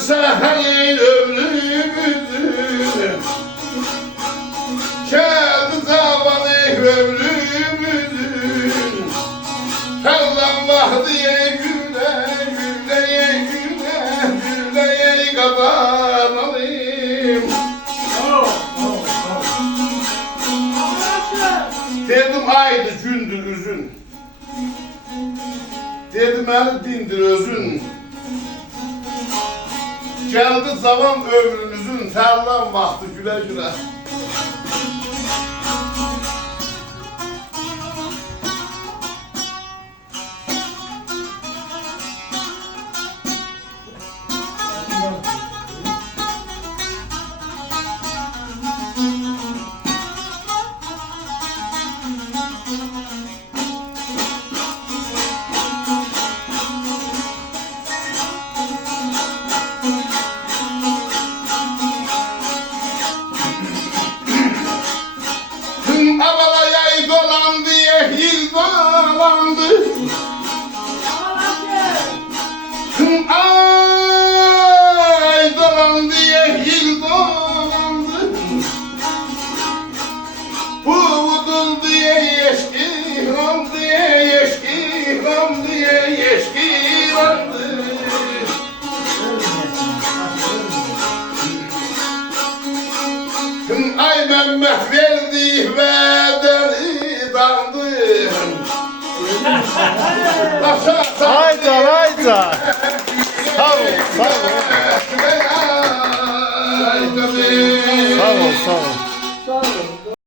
kısa hey ömrümüzün, geldi zaman ey ömrümüzün. Tarlam vardı ey güle, güle ey güle, güle ey kazanalım. Dedim haydi gündür üzün, dedim beni dindir özün. Geldi zaman ömrümüzün, tarlam vakti güle güle. Abalaya dolandı, yehil dolandı. Ay dolandı, yehil dolandı. Puvudul diye yeşki, ram diye yeşki, ram diye yeşki randı. Ay Mehmet verdi bedeli dandı. Hayda hayda. Sağ ol, sağ ol. Sağ ol, sağ ol.